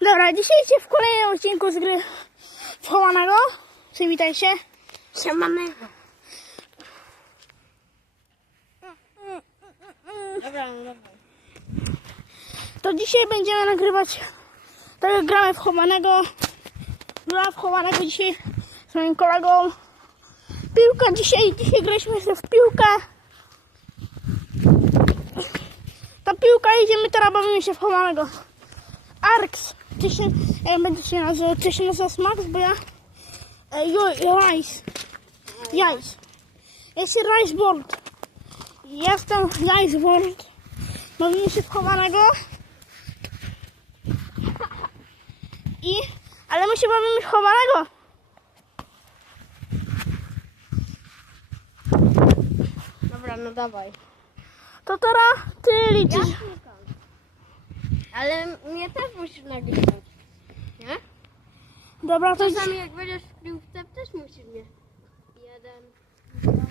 Dobra, dzisiaj się w kolejnym odcinku z gry wchowanego. Przywitaj się. Siemanego. Dobra, no dobra. To dzisiaj będziemy nagrywać tak jak gramy w chowanego. Gra w chowanego dzisiaj z moim kolegą. Piłka dzisiaj, dzisiaj graliśmy się w piłkę. Ta piłka idziemy teraz bawimy się w chowanego. Arks. Ty się, jak będzie się nazywał, ty się nazywa Max, bo ja e, Rice. Jajs. Jest Rice Board. Jestem Rice Board. Bawimy się w chowanego. I, ale my się bawimy w chowanego. Dobra, no dawaj. To teraz ty liczysz. Ale mnie też musisz nagrywać. Nie? Dobra, to Czasami jak będziesz w piłce, też musisz mnie. Jeden. Widzowie.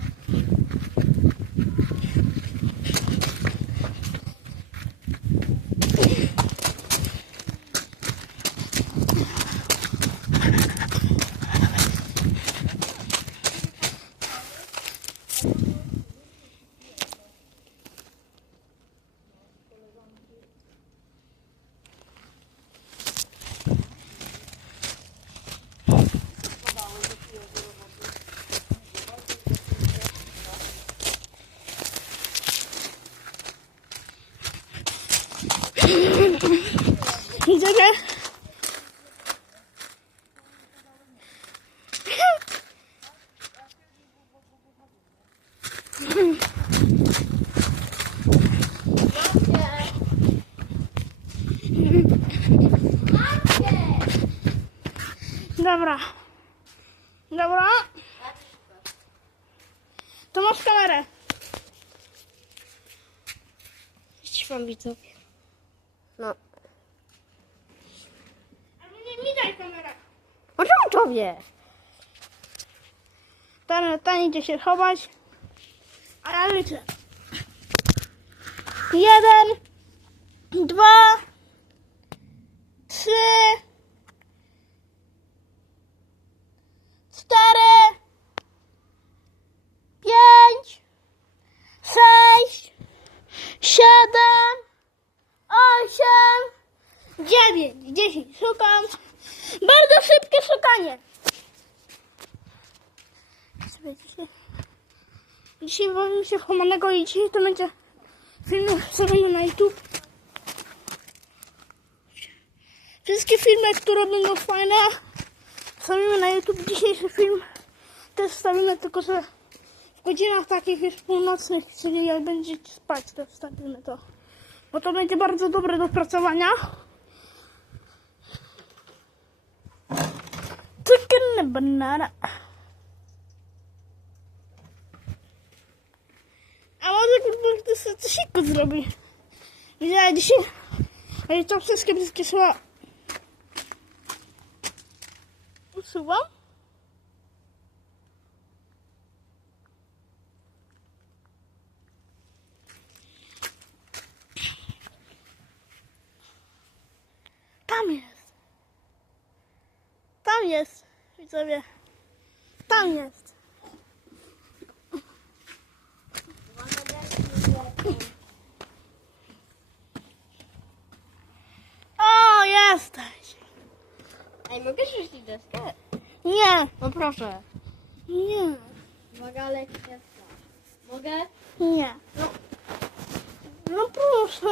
Dobra. Dobra. To masz kamerę. Ściwam widzowie. No. Albo nie mi daj kamerę. O czemu tobie? Ten, ten idzie się chować. A ja liczę. Jeden, dwa, dziewięć, dziesięć. Szukam. Bardzo szybkie szukanie. Sobie dzisiaj, bawimy się w chowanego i dzisiaj to będzie film zrobiony na YouTube. Wszystkie filmy, które będą fajne, wstawimy na YouTube. Dzisiejszy film też wstawimy, tylko że w godzinach takich już północnych, czyli jak będziecie spać, to wstawimy to. Bo to będzie bardzo dobre do opracowania. Banana. A może kurwa ktoś sobie coś innego zrobi. Widziałem dzisiaj, ale to wszystkie wszystkie słowa usuwam. Tam jest. Tam jest, widzowie. Tam jest. O, jesteś. Ej, mogę rzucić deskę? Nie, No proszę. nie, Uwaga, ale jest Mogę? nie. No proszę, no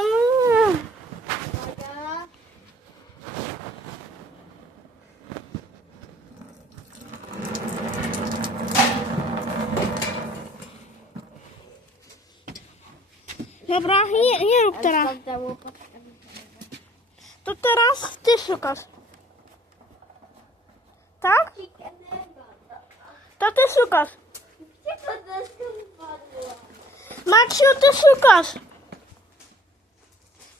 nie. Dobra, nie, nie rób teraz. To teraz ty szukasz. Tak? To ty szukasz. Gdzie ta deska? Maksiu, ty szukasz.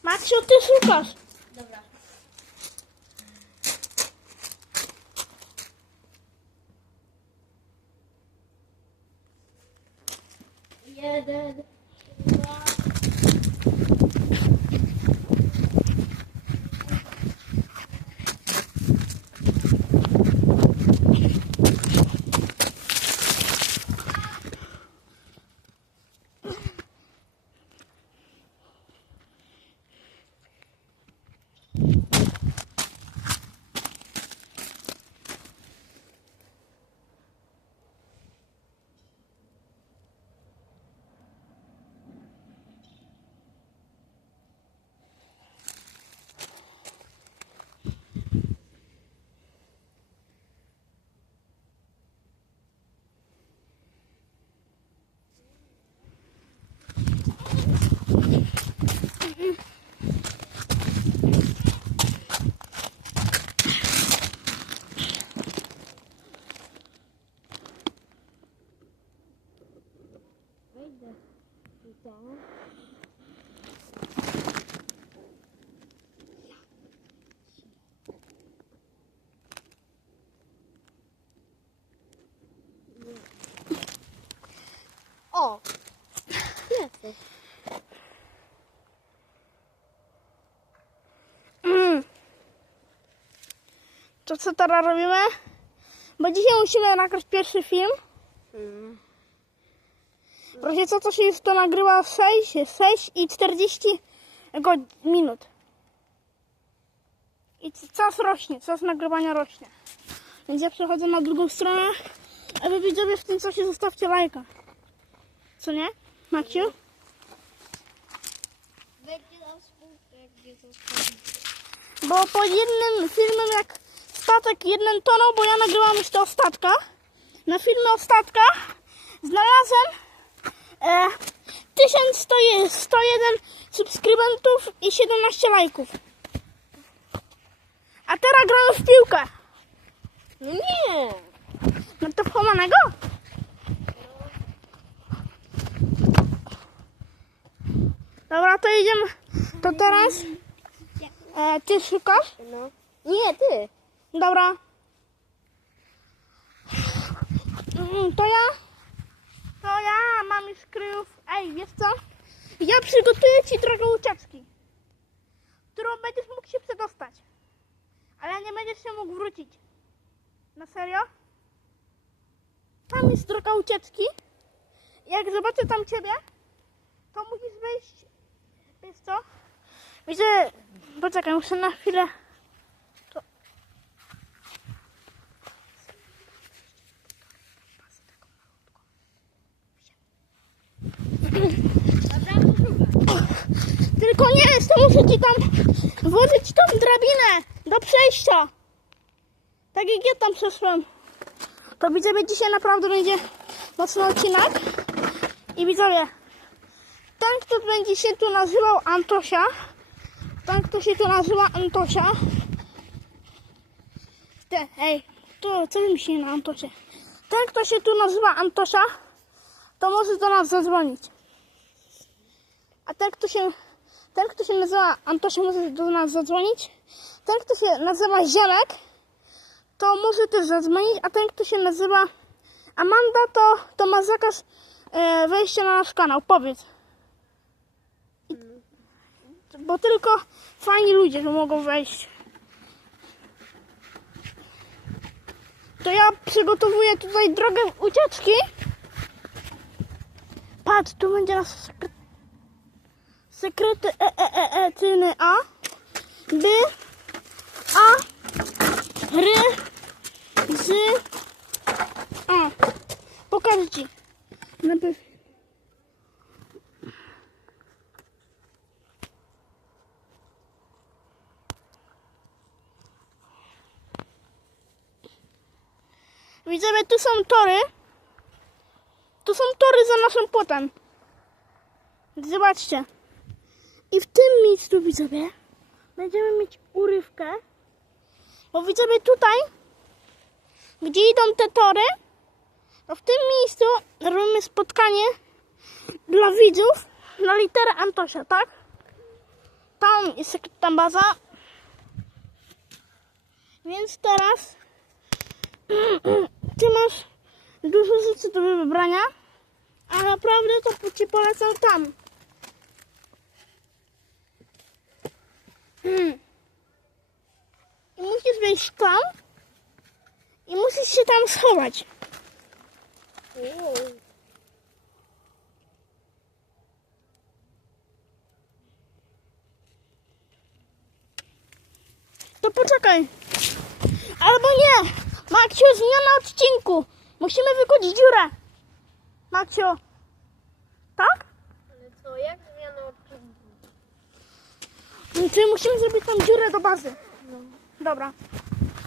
Maksiu, ty szukasz. Dobra. Jeden, Jesteś. Mm. To co teraz robimy? Bo dzisiaj musimy nagrać pierwszy film. Mm. Proszę co, to się już to nagrywa 6, 6 i 40 go, minut. I czas rośnie, czas nagrywania rośnie. Więc ja przechodzę na drugą stronę, a wy widzowie w tym czasie zostawcie lajka. Co nie, Maciu? Będzie nam smutno, jak nie to Bo po jednym filmie jak statek jeden tonął, bo ja nagrywam już to o. Na filmie o statkach znalazłem e, 1101 subskrybentów i 17 lajków. A teraz gramy w piłkę. No nie! No to w chowanego? Dobra, to idziemy. To teraz e, ty szukasz? No. Nie, ty! Dobra. Mm, To ja? To ja mam już kryjów. Ej, wiesz co? Ja przygotuję ci drogę ucieczki, którą będziesz mógł się przedostać. Ale nie będziesz się mógł wrócić. Na serio? Tam jest droga ucieczki. Jak zobaczę tam ciebie, to musisz wejść. Wiesz co? Widzę. Poczekaj, muszę na chwilę. Tylko nie, to muszę ci tam włożyć tą drabinę do przejścia. Tak jak ja tam przeszłem. To widzowie dzisiaj naprawdę będzie mocny odcinek. I widzowie, ten kto będzie się tu nazywał Antosia, ten kto się tu nazywa Antosia, te, hej, to co mi się na Antosie? Ten kto się tu nazywa Antosia, to może do nas zadzwonić. A ten, kto się, ten, kto się nazywa Antosia, może do nas zadzwonić. Ten, kto się nazywa Ziemek, to może też zadzwonić. A ten, kto się nazywa Amanda, to, to ma zakaz e, wejścia na nasz kanał. Powiedz. Bo tylko fajni ludzie tu mogą wejść. To ja przygotowuję tutaj drogę ucieczki. Patrz, tu będzie nasz sekret... sekrety e, e, e, e, cyny A, B, A, R, Z, A. Pokażę Ci. Najpierw. Widzowie, tu są tory. Tu są tory za naszym płotem. Zobaczcie. I w tym miejscu, widzowie, będziemy mieć urywkę. Bo widzowie tutaj, gdzie idą te tory, to w tym miejscu robimy spotkanie dla widzów na literę Antosia, tak? Tam jest ta baza. Więc teraz ty masz rzeczy do wybrania, a naprawdę to ci polecam tam. Hmm. I musisz wejść tam i musisz się tam schować. To poczekaj. Albo nie. Maksiu, zmiana odcinku. Musimy wykuć dziurę. Maksiu. Tak? Ale co, jak zmiana odczynku? Czyli musimy zrobić tam dziurę do bazy. Dobra.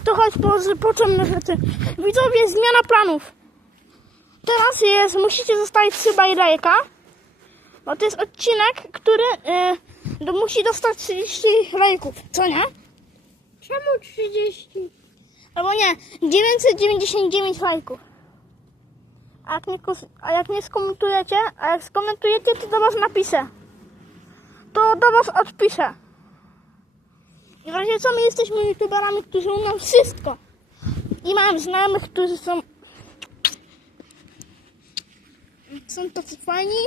To chodź po, po czym rzeczy. Widzowie, zmiana planów. Teraz jest, musicie zostawić suba i lajka. Bo to jest odcinek, który e, do, musi dostać 30 lajków. Co nie? Czemu 30? Albo nie, 999 lajków. A jak nie, a jak nie skomentujecie, a jak skomentujecie, to do was napiszę. To do was odpiszę. I w razie co, my jesteśmy youtuberami, którzy umieją wszystko. I mam znajomych, którzy są... Są tacy fajni.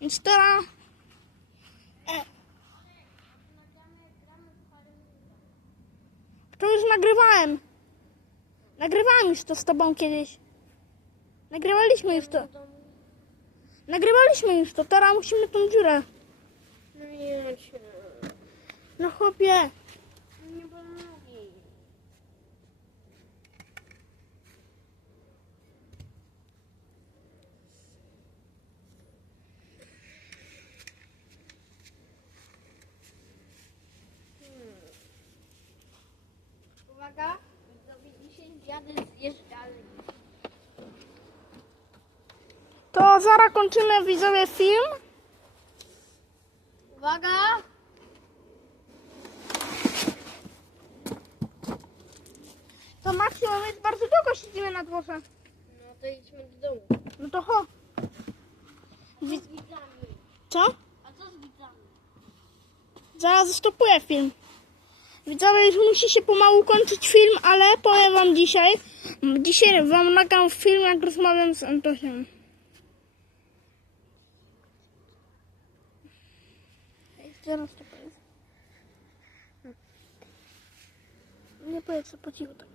Więc teraz... E. To już nagrywałem. Nagrywałem już to z tobą kiedyś. Nagrywaliśmy już to. Nagrywaliśmy już to, teraz musimy tą dziurę. No nie. No chłopie. Nie pomogę. Uwaga, widzowie, dzisiaj jadę zjeżdżalni. To zaraz kończymy widzowie film. Uwaga! To maksimum jest bardzo długo siedzimy na dworze. No to idźmy do domu. No to ho. Widzami? Co? A co z widzami? Zaraz stopuję film. Widzowie, już musi się pomału kończyć film, ale powiem wam dzisiaj. Dzisiaj wam nagram film, jak rozmawiam z Antosiem. Ej, Zaraz to powiem. Nie powiedz po cichu tak.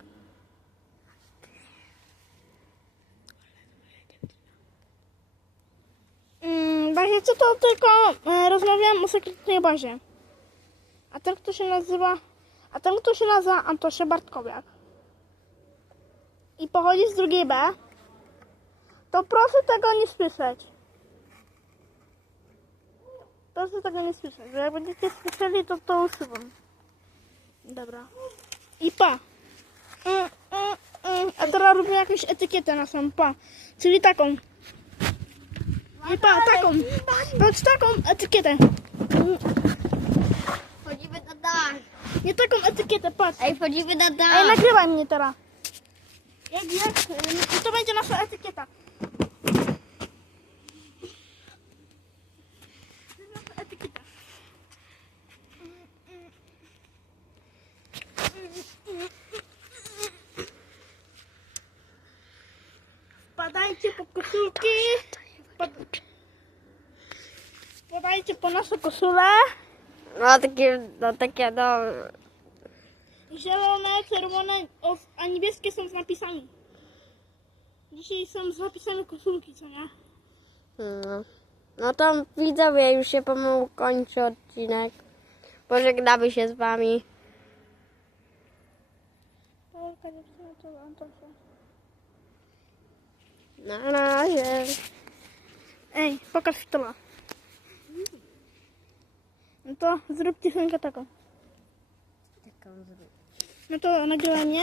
Mm, co to tylko e, rozmawiałem o sekretnej bazie. A ten, kto się nazywa. A ten, kto się nazywa Antosze Bartkowiak. I pochodzi z drugiej B. To proszę tego nie słyszeć. Proszę tego nie słyszeć, bo jak będziecie słyszeli, to to usuwam. Dobra. I pa. Mm, mm, mm. A teraz robimy jakąś etykietę na sam pa. Czyli taką. I pa, taką. Patrz taką etykietę. Wchodzimy na dach. Nie taką etykietę, patrz. Ej, wchodzimy na Ej, dach. nagrywaj mnie teraz. Jak, jak? I to będzie nasza etykieta. To jest nasza etykieta. Wpadajcie po koszulki. Wpad- Wpadajcie po nasze koszule. No takie, no takie, no. Zielone, czerwone, o, a niebieskie są z napisami. Dzisiaj są z napisami koszulki, co nie? No. No to widzowie, już się pomału kończy odcinek. Pożegnamy się z wami. Na razie. Ej, pokaż fitola. No to zrób dziewczynkę taką. Taką zrób. No to nagrywaj mnie.